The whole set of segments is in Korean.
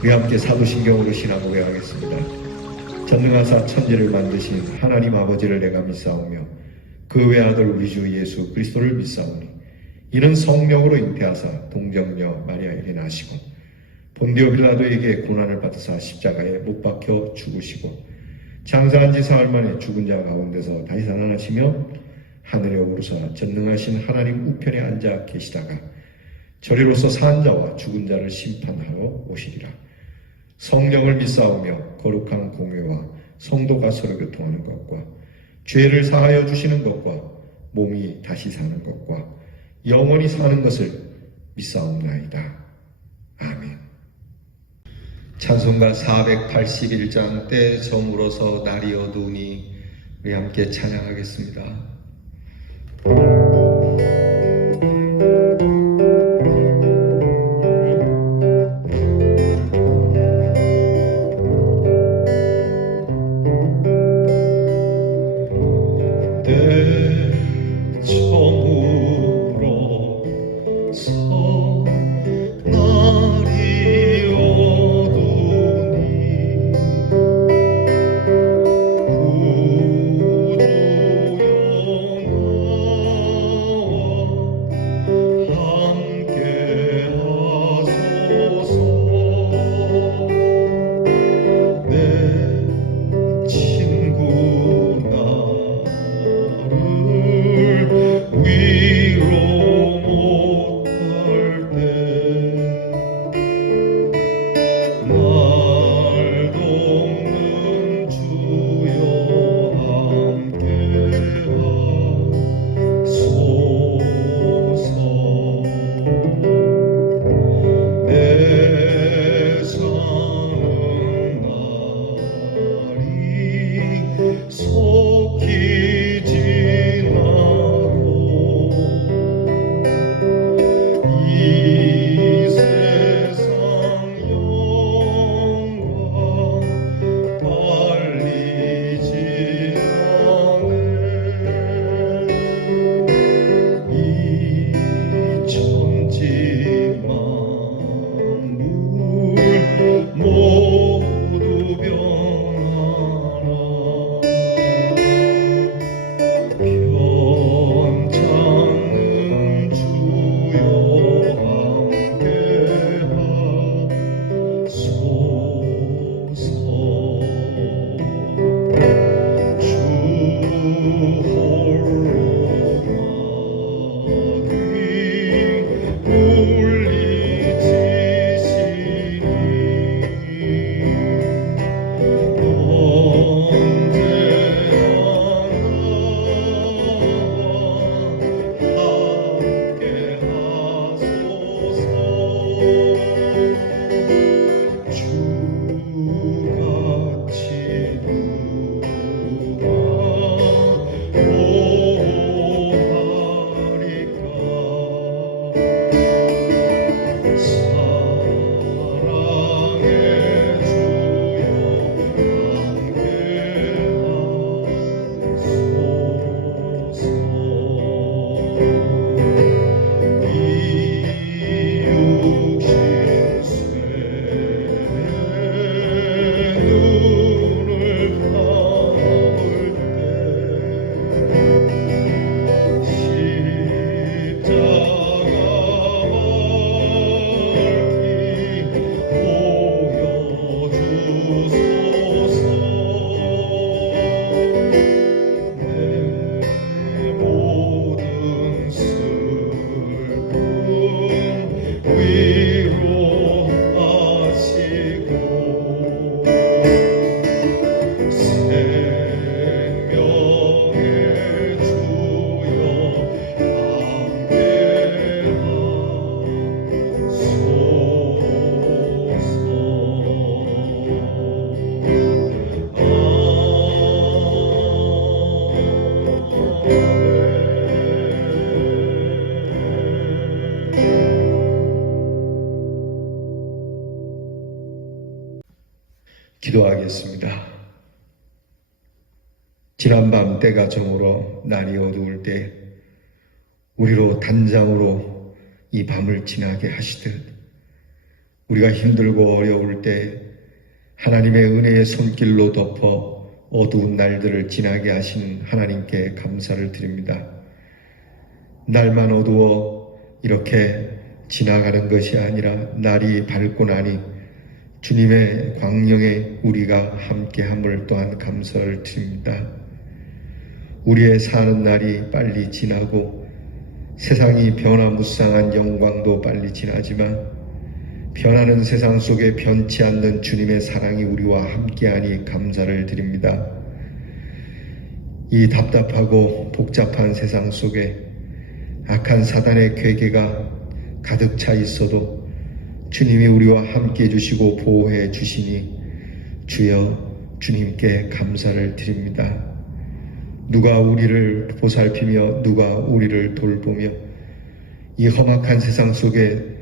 우리 함께 사도신경으로 신앙 고백하겠습니다. 전능하사 천지를 만드신 하나님 아버지를 내가 믿사오며 그 외아들 우리 주 예수 그리스도를 믿사오니 이는 성령으로 잉태하사 동정녀 마리아에게 나시고 본디오 빌라도에게 고난을 받으사 십자가에 못 박혀 죽으시고 장사한 지 사흘 만에 죽은 자 가운데서 다시 살아나시며 하늘에 오르사 전능하신 하나님 우편에 앉아 계시다가 저리로서 산 자와 죽은 자를 심판하러 오시리라. 성령을 믿사오며 거룩한 공회와 성도가 서로 교통하는 것과 죄를 사하여 주시는 것과 몸이 다시 사는 것과 영원히 사는 것을 믿사옵나이다. 아멘. 찬송가 481장 때 저물어서 날이 어두우니 우리 함께 찬양하겠습니다. 기도하겠습니다. 지난밤 때가 저물어 날이 어두울 때 우리로 단장으로 이 밤을 지나게 하시듯 우리가 힘들고 어려울 때 하나님의 은혜의 손길로 덮어 어두운 날들을 지나게 하신 하나님께 감사를 드립니다. 날만 어두워 이렇게 지나가는 것이 아니라 날이 밝고 나니 주님의 광명에 우리가 함께함을 또한 감사를 드립니다. 우리의 사는 날이 빨리 지나고 세상이 변화무쌍한 영광도 빨리 지나지만 변하는 세상 속에 변치 않는 주님의 사랑이 우리와 함께하니 감사를 드립니다. 이 답답하고 복잡한 세상 속에 악한 사단의 괴계가 가득 차 있어도 주님이 우리와 함께 해주시고 보호해 주시니 주여 주님께 감사를 드립니다. 누가 우리를 보살피며 누가 우리를 돌보며 이 험악한 세상 속에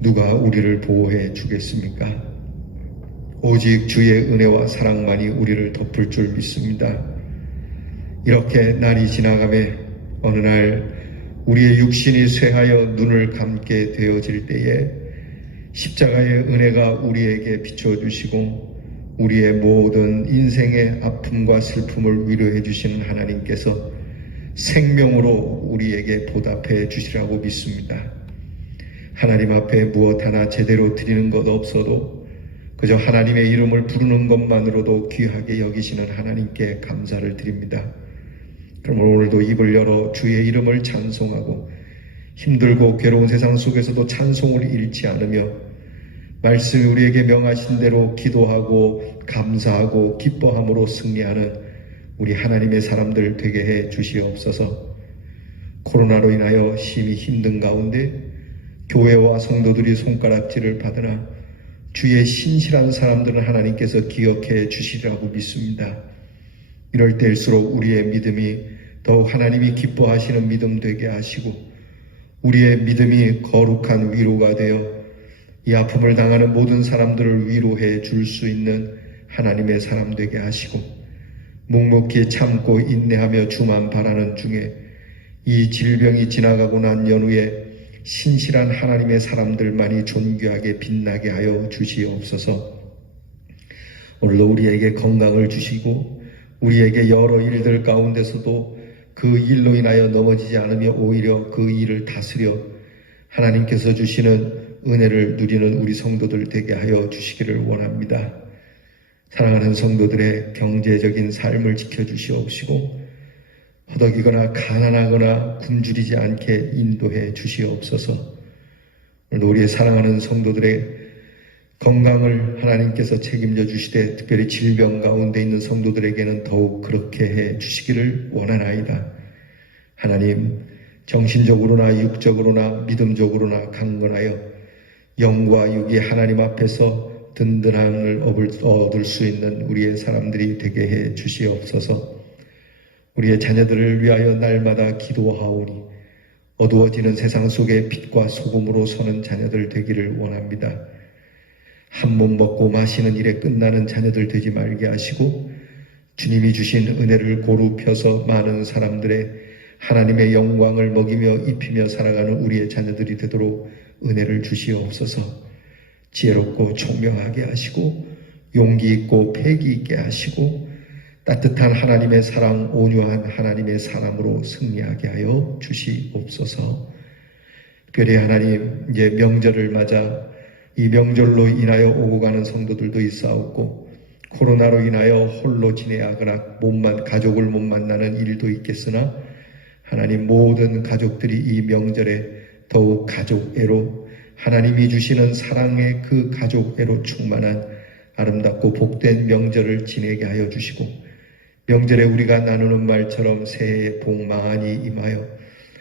누가 우리를 보호해 주겠습니까? 오직 주의 은혜와 사랑만이 우리를 덮을 줄 믿습니다. 이렇게 날이 지나가며 어느 날 우리의 육신이 쇠하여 눈을 감게 되어질 때에 십자가의 은혜가 우리에게 비춰주시고 우리의 모든 인생의 아픔과 슬픔을 위로해 주시는 하나님께서 생명으로 우리에게 보답해 주시라고 믿습니다. 하나님 앞에 무엇 하나 제대로 드리는 것 없어도 그저 하나님의 이름을 부르는 것만으로도 귀하게 여기시는 하나님께 감사를 드립니다. 그럼 오늘도 입을 열어 주의 이름을 찬송하고 힘들고 괴로운 세상 속에서도 찬송을 잃지 않으며 말씀이 우리에게 명하신 대로 기도하고 감사하고 기뻐함으로 승리하는 우리 하나님의 사람들 되게 해 주시옵소서. 코로나로 인하여 심히 힘든 가운데 교회와 성도들이 손가락질을 받으나 주의 신실한 사람들은 하나님께서 기억해 주시리라고 믿습니다. 이럴 때일수록 우리의 믿음이 더욱 하나님이 기뻐하시는 믿음 되게 하시고 우리의 믿음이 거룩한 위로가 되어 이 아픔을 당하는 모든 사람들을 위로해 줄 수 있는 하나님의 사람 되게 하시고 묵묵히 참고 인내하며 주만 바라는 중에 이 질병이 지나가고 난 연후에 신실한 하나님의 사람들만이 존귀하게 빛나게 하여 주시옵소서. 오늘도 우리에게 건강을 주시고 우리에게 여러 일들 가운데서도 그 일로 인하여 넘어지지 않으며 오히려 그 일을 다스려 하나님께서 주시는 은혜를 누리는 우리 성도들 되게 하여 주시기를 원합니다. 사랑하는 성도들의 경제적인 삶을 지켜주시옵시고 허덕이거나 가난하거나 굶주리지 않게 인도해 주시옵소서. 오늘 우리의 사랑하는 성도들의 건강을 하나님께서 책임져 주시되 특별히 질병 가운데 있는 성도들에게는 더욱 그렇게 해 주시기를 원하나이다. 하나님, 정신적으로나 육적으로나 믿음적으로나 강건하여 영과 육이 하나님 앞에서 든든함을 얻을 수 있는 우리의 사람들이 되게 해 주시옵소서. 우리의 자녀들을 위하여 날마다 기도하오니 어두워지는 세상 속에 빛과 소금으로 서는 자녀들 되기를 원합니다. 한 몸 먹고 마시는 일에 끝나는 자녀들 되지 말게 하시고 주님이 주신 은혜를 고루 펴서 많은 사람들의 하나님의 영광을 먹이며 입히며 살아가는 우리의 자녀들이 되도록 은혜를 주시옵소서. 지혜롭고 총명하게 하시고 용기 있고 패기 있게 하시고 따뜻한 하나님의 사랑, 온유한 하나님의 사람으로 승리하게 하여 주시옵소서. 특별히 하나님, 이제 명절을 맞아 이 명절로 인하여 오고 가는 성도들도 있사옵고 코로나로 인하여 홀로 지내야 하거나 가족을 못 만나는 일도 있겠으나 하나님 모든 가족들이 이 명절에 더욱 가족애로 하나님이 주시는 사랑의 그 가족애로 충만한 아름답고 복된 명절을 지내게 하여 주시고 명절에 우리가 나누는 말처럼 새해의 복 많이 임하여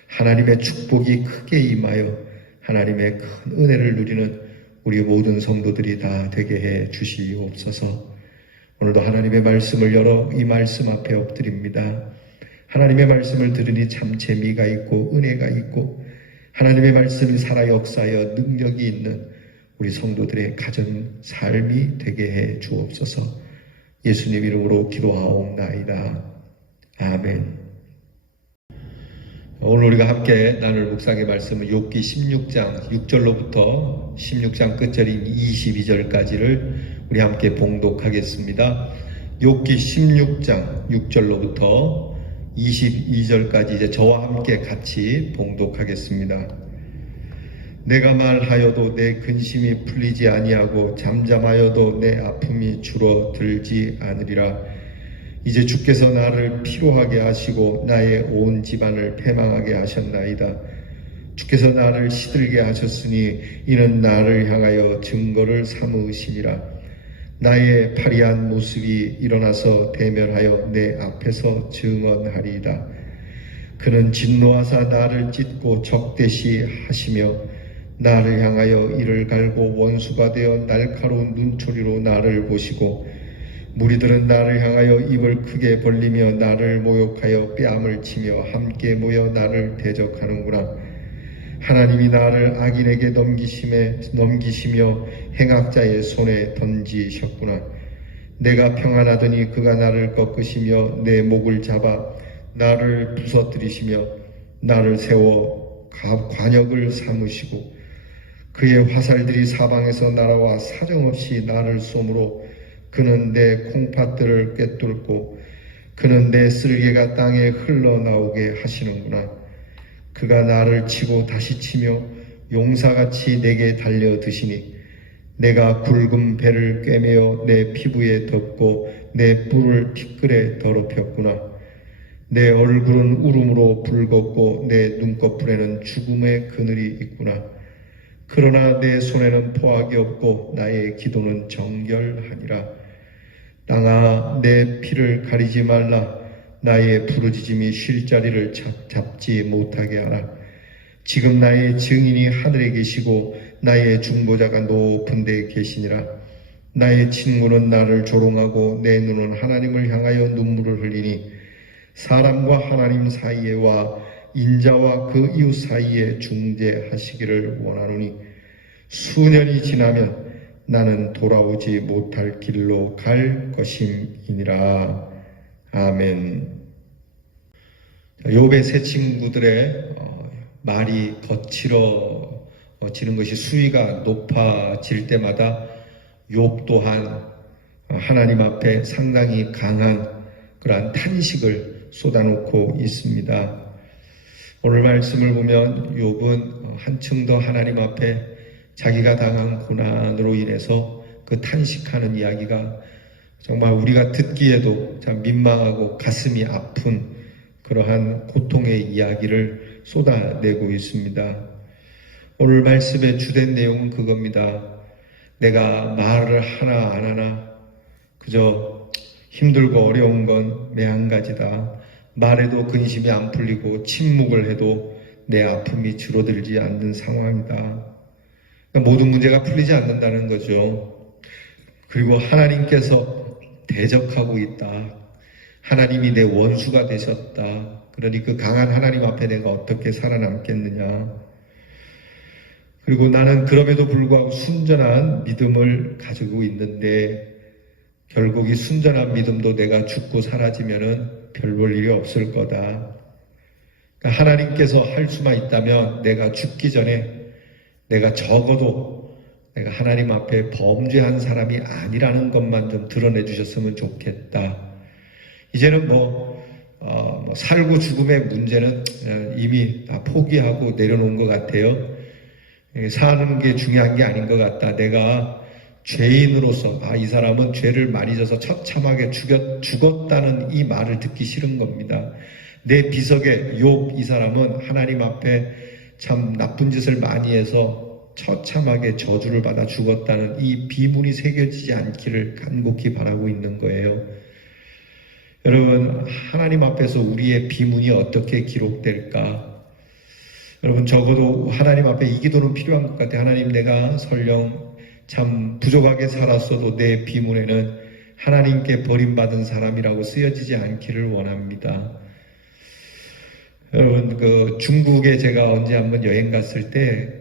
하나님의 축복이 크게 임하여 하나님의 큰 은혜를 누리는 우리 모든 성도들이 다 되게 해 주시옵소서. 오늘도 하나님의 말씀을 열어 이 말씀 앞에 엎드립니다. 하나님의 말씀을 들으니 참 재미가 있고 은혜가 있고 하나님의 말씀이 살아 역사하여 능력이 있는 우리 성도들의 가정 삶이 되게 해 주옵소서. 예수님 이름으로 기도하옵나이다. 아멘. 오늘 우리가 함께 나눌 묵상의 말씀은 욥기 16장 6절로부터 16장 끝절인 22절까지를 우리 함께 봉독하겠습니다. 욥기 16장 6절로부터 22절까지 이제 저와 함께 같이 봉독하겠습니다. 내가 말하여도 내 근심이 풀리지 아니하고 잠잠하여도 내 아픔이 줄어들지 않으리라. 이제 주께서 나를 피로하게 하시고 나의 온 집안을 패망하게 하셨나이다. 주께서 나를 시들게 하셨으니 이는 나를 향하여 증거를 삼으시니라. 나의 파리한 모습이 일어나서 대면하여 내 앞에서 증언하리이다. 그는 진노하사 나를 찢고 적대시 하시며 나를 향하여 이를 갈고 원수가 되어 날카로운 눈초리로 나를 보시고 무리들은 나를 향하여 입을 크게 벌리며 나를 모욕하여 뺨을 치며 함께 모여 나를 대적하는구나. 하나님이 나를 악인에게 넘기시며 행악자의 손에 던지셨구나. 내가 평안하더니 그가 나를 꺾으시며 내 목을 잡아 나를 부서뜨리시며 나를 세워 관역을 삼으시고 그의 화살들이 사방에서 날아와 사정없이 나를 쏘므로 그는 내 콩팥들을 꿰뚫고 그는 내 쓸개가 땅에 흘러나오게 하시는구나. 그가 나를 치고 다시 치며 용사같이 내게 달려드시니 내가 굵은 배를 꿰매어 내 피부에 덮고 내 뿔을 티끌에 더럽혔구나. 내 얼굴은 울음으로 붉었고 내 눈꺼풀에는 죽음의 그늘이 있구나. 그러나 내 손에는 포악이 없고 나의 기도는 정결하니라. 땅아 내 피를 가리지 말라. 나의 부르짖음이 쉴 자리를 잡지 못하게 하라. 지금 나의 증인이 하늘에 계시고 나의 중보자가 높은 데 계시니라. 나의 친구는 나를 조롱하고 내 눈은 하나님을 향하여 눈물을 흘리니 사람과 하나님 사이에와 인자와 그 이웃 사이에 중재하시기를 원하노니 수년이 지나면 나는 돌아오지 못할 길로 갈 것임이니라. 아멘. 욥의 세 친구들의 말이 거칠어지는 것이 수위가 높아질 때마다 욥 또한 하나님 앞에 상당히 강한 그러한 탄식을 쏟아놓고 있습니다. 오늘 말씀을 보면 욥은 한층 더 하나님 앞에 자기가 당한 고난으로 인해서 그 탄식하는 이야기가 정말 우리가 듣기에도 참 민망하고 가슴이 아픈 그러한 고통의 이야기를 쏟아내고 있습니다. 오늘 말씀의 주된 내용은 그겁니다. 내가 말을 하나 안 하나 그저 힘들고 어려운 건 매한가지다. 말해도 근심이 안 풀리고 침묵을 해도 내 아픔이 줄어들지 않는 상황이다. 모든 문제가 풀리지 않는다는 거죠. 그리고 하나님께서 대적하고 있다. 하나님이 내 원수가 되셨다. 그러니 그 강한 하나님 앞에 내가 어떻게 살아남겠느냐. 그리고 나는 그럼에도 불구하고 순전한 믿음을 가지고 있는데 결국 이 순전한 믿음도 내가 죽고 사라지면은 별 볼 일이 없을 거다. 그러니까 하나님께서 할 수만 있다면 내가 죽기 전에 내가 적어도 내가 하나님 앞에 범죄한 사람이 아니라는 것만 좀 드러내 주셨으면 좋겠다. 이제는 살고 죽음의 문제는 이미 다 포기하고 내려놓은 것 같아요. 사는 게 중요한 게 아닌 것 같다. 내가 죄인으로서 이 사람은 죄를 많이 져서 처참하게 죽었다는 이 말을 듣기 싫은 겁니다. 내 비석에 욥 이 사람은 하나님 앞에 참 나쁜 짓을 많이 해서 처참하게 저주를 받아 죽었다는 이 비문이 새겨지지 않기를 간곡히 바라고 있는 거예요. 여러분, 하나님 앞에서 우리의 비문이 어떻게 기록될까? 여러분, 적어도 하나님 앞에 이 기도는 필요한 것 같아요. 하나님, 내가 설령 참 부족하게 살았어도 내 비문에는 하나님께 버림받은 사람이라고 쓰여지지 않기를 원합니다. 여러분, 중국에 제가 언제 한번 여행 갔을 때,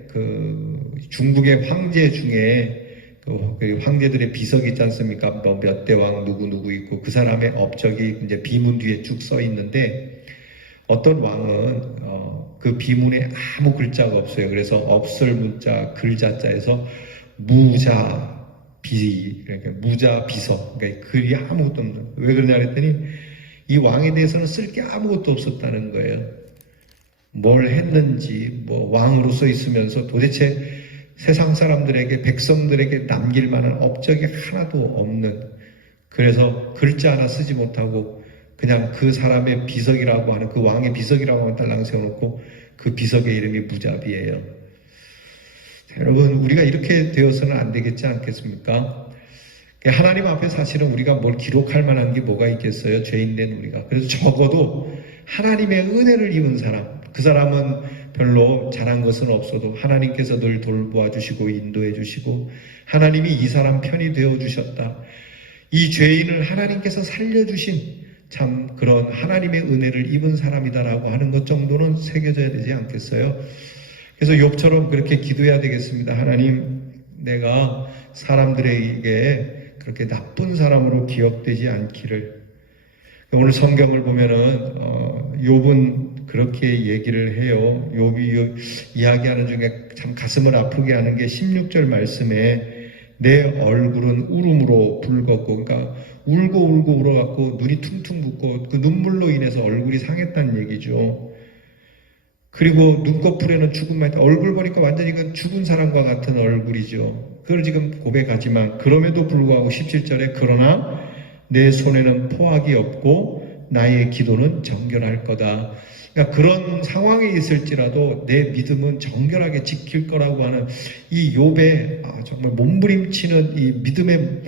중국의 황제 중에, 그 황제들의 비석이 있지 않습니까? 몇 대왕 누구 있고, 그 사람의 업적이 이제 비문 뒤에 쭉 써 있는데, 어떤 왕은 그 비문에 아무 글자가 없어요. 그래서 없을 문자 글자자에서 무자 비, 그러니까 무자 비서, 그러니까 글이 아무것도 없는. 왜 그러냐 그랬더니 이 왕에 대해서는 쓸 게 아무것도 없었다는 거예요. 뭘 했는지, 뭐 왕으로서 있으면서 도대체 세상 사람들에게, 백성들에게 남길 만한 업적이 하나도 없는, 그래서 글자 하나 쓰지 못하고 그냥 그 사람의 비석이라고 하는, 그 왕의 비석이라고 하는 딸랑 세워놓고 그 비석의 이름이 무자비예요. 여러분, 우리가 이렇게 되어서는 안 되겠지 않겠습니까? 하나님 앞에 사실은 우리가 뭘 기록할 만한 게 뭐가 있겠어요? 죄인된 우리가. 그래서 적어도 하나님의 은혜를 입은 사람, 그 사람은 별로 잘한 것은 없어도 하나님께서 늘 돌보아 주시고 인도해 주시고 하나님이 이 사람 편이 되어 주셨다. 이 죄인을 하나님께서 살려주신 참 그런 하나님의 은혜를 입은 사람이다라고 하는 것 정도는 새겨져야 되지 않겠어요? 그래서 욥처럼 그렇게 기도해야 되겠습니다. 하나님, 내가 사람들에게 그렇게 나쁜 사람으로 기억되지 않기를. 오늘 성경을 보면은 욥은 그렇게 얘기를 해요. 욥이 이야기하는 중에 참 가슴을 아프게 하는 게 16절 말씀에 내 얼굴은 울음으로 붉었고, 그러니까 울고 울어갖고 눈이 퉁퉁 붓고 그 눈물로 인해서 얼굴이 상했다는 얘기죠. 그리고 눈꺼풀에는 죽음만 있다. 얼굴 보니까 완전히 그 죽은 사람과 같은 얼굴이죠. 그걸 지금 고백하지만 그럼에도 불구하고 17절에 그러나 내 손에는 포악이 없고 나의 기도는 정결할 거다. 그러니까 그런 상황에 있을지라도 내 믿음은 정결하게 지킬 거라고 하는 이 욥의 정말 몸부림치는 이 믿음의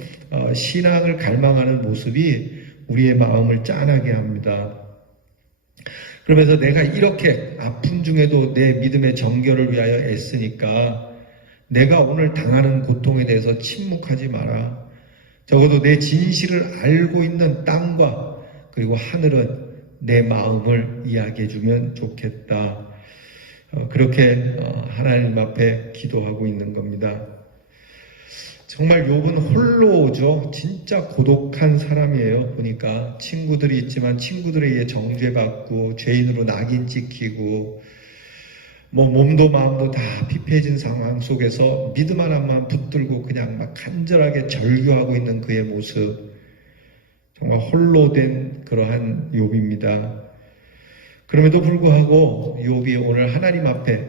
신앙을 갈망하는 모습이 우리의 마음을 짠하게 합니다. 그러면서 내가 이렇게 아픔 중에도 내 믿음의 정결을 위하여 애쓰니까 내가 오늘 당하는 고통에 대해서 침묵하지 마라. 적어도 내 진실을 알고 있는 땅과 그리고 하늘은 내 마음을 이야기해주면 좋겠다. 그렇게 하나님 앞에 기도하고 있는 겁니다. 정말 욥은 홀로죠. 진짜 고독한 사람이에요. 보니까 친구들이 있지만 친구들에 의해 정죄받고 죄인으로 낙인 찍히고 뭐 몸도 마음도 다 피폐해진 상황 속에서 믿음 하나만 붙들고 그냥 막 간절하게 절규하고 있는 그의 모습, 정말 홀로 된 그러한 욥입니다. 그럼에도 불구하고 욥이 오늘 하나님 앞에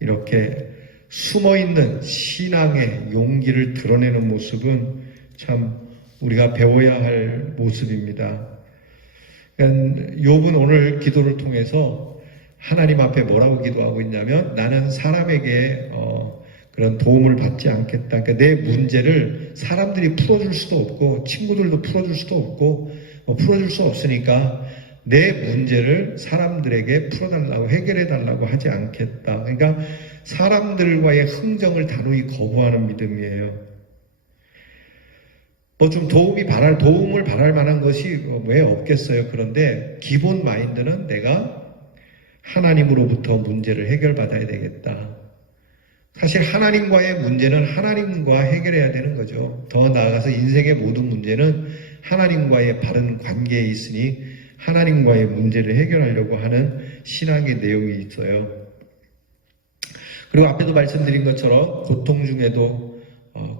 이렇게 숨어있는 신앙의 용기를 드러내는 모습은 참 우리가 배워야 할 모습입니다. 그러니까 욥은 오늘 기도를 통해서 하나님 앞에 뭐라고 기도하고 있냐면 나는 사람에게 그런 도움을 받지 않겠다. 그러니까 내 문제를 사람들이 풀어줄 수도 없고 친구들도 풀어줄 수도 없고 풀어줄 수 없으니까 내 문제를 사람들에게 풀어달라고 해결해달라고 하지 않겠다. 그러니까 사람들과의 흥정을 단호히 거부하는 믿음이에요. 뭐 좀 도움을 바랄 만한 것이 왜 없겠어요. 그런데 기본 마인드는 내가 하나님으로부터 문제를 해결받아야 되겠다. 사실 하나님과의 문제는 하나님과 해결해야 되는 거죠. 더 나아가서 인생의 모든 문제는 하나님과의 바른 관계에 있으니 하나님과의 문제를 해결하려고 하는 신앙의 내용이 있어요. 그리고 앞에도 말씀드린 것처럼 고통 중에도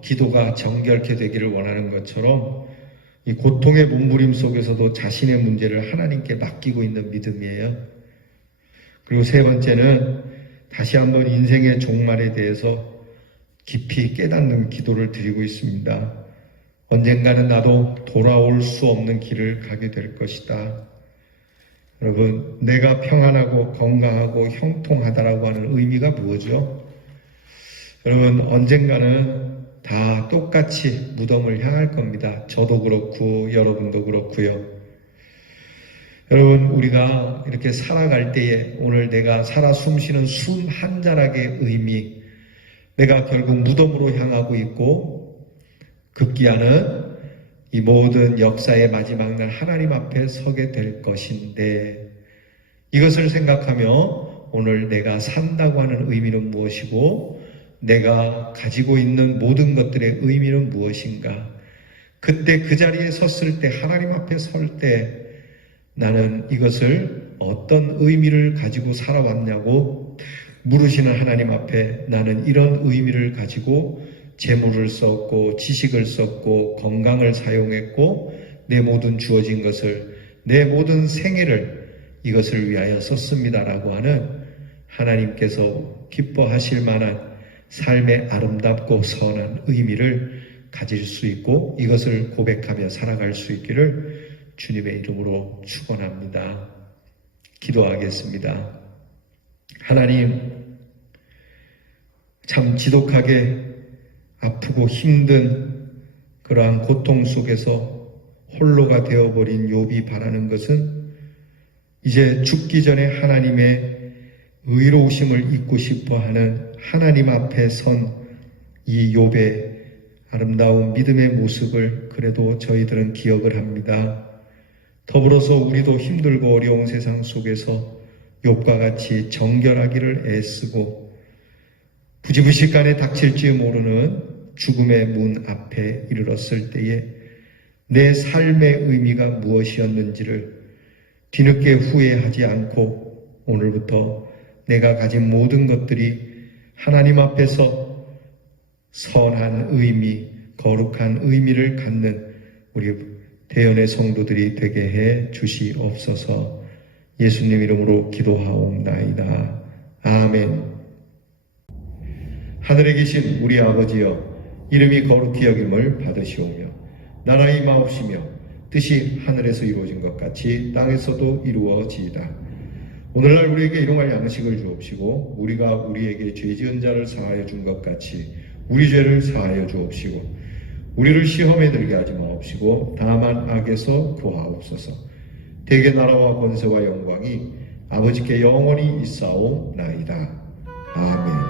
기도가 정결케 되기를 원하는 것처럼 이 고통의 몸부림 속에서도 자신의 문제를 하나님께 맡기고 있는 믿음이에요. 그리고 세 번째는 다시 한번 인생의 종말에 대해서 깊이 깨닫는 기도를 드리고 있습니다. 언젠가는 나도 돌아올 수 없는 길을 가게 될 것이다. 여러분, 내가 평안하고 건강하고 형통하다라고 하는 의미가 뭐죠? 여러분, 언젠가는 다 똑같이 무덤을 향할 겁니다. 저도 그렇고 여러분도 그렇고요. 여러분, 우리가 이렇게 살아갈 때에 오늘 내가 살아 숨쉬는 숨 한 자락의 의미, 내가 결국 무덤으로 향하고 있고 급기야는 이 모든 역사의 마지막 날 하나님 앞에 서게 될 것인데 이것을 생각하며 오늘 내가 산다고 하는 의미는 무엇이고 내가 가지고 있는 모든 것들의 의미는 무엇인가? 그때 그 자리에 섰을 때 하나님 앞에 설 때 나는 이것을 어떤 의미를 가지고 살아왔냐고 물으시는 하나님 앞에 나는 이런 의미를 가지고 재물을 썼고 지식을 썼고 건강을 사용했고 내 모든 주어진 것을 내 모든 생애를 이것을 위하여 썼습니다라고 하는 하나님께서 기뻐하실 만한 삶의 아름답고 선한 의미를 가질 수 있고 이것을 고백하며 살아갈 수 있기를 주님의 이름으로 축원합니다. 기도하겠습니다. 하나님, 참 지독하게 아프고 힘든 그러한 고통 속에서 홀로가 되어버린 욥이 바라는 것은 이제 죽기 전에 하나님의 의로우심을 잊고 싶어하는 하나님 앞에 선 이 욥의 아름다운 믿음의 모습을 그래도 저희들은 기억을 합니다. 더불어서 우리도 힘들고 어려운 세상 속에서 욥과 같이 정결하기를 애쓰고 부지부식간에 닥칠지 모르는 죽음의 문 앞에 이르렀을 때에 내 삶의 의미가 무엇이었는지를 뒤늦게 후회하지 않고 오늘부터 내가 가진 모든 것들이 하나님 앞에서 선한 의미, 거룩한 의미를 갖는 우리 대연의 성도들이 되게 해 주시옵소서. 예수님 이름으로 기도하옵나이다. 아멘. 하늘에 계신 우리 아버지여, 이름이 거룩히 여김을 받으시오며 나라의 임하옵시며 뜻이 하늘에서 이루어진 것 같이 땅에서도 이루어지이다. 오늘날 우리에게 일용할 양식을 주옵시고 우리가 우리에게 죄 지은 자를 사하여 준 것 같이 우리 죄를 사하여 주옵시고 우리를 시험에 들게 하지 마옵시고 다만 악에서 구하옵소서. 대개 나라와 권세와 영광이 아버지께 영원히 있사옵나이다. 아멘.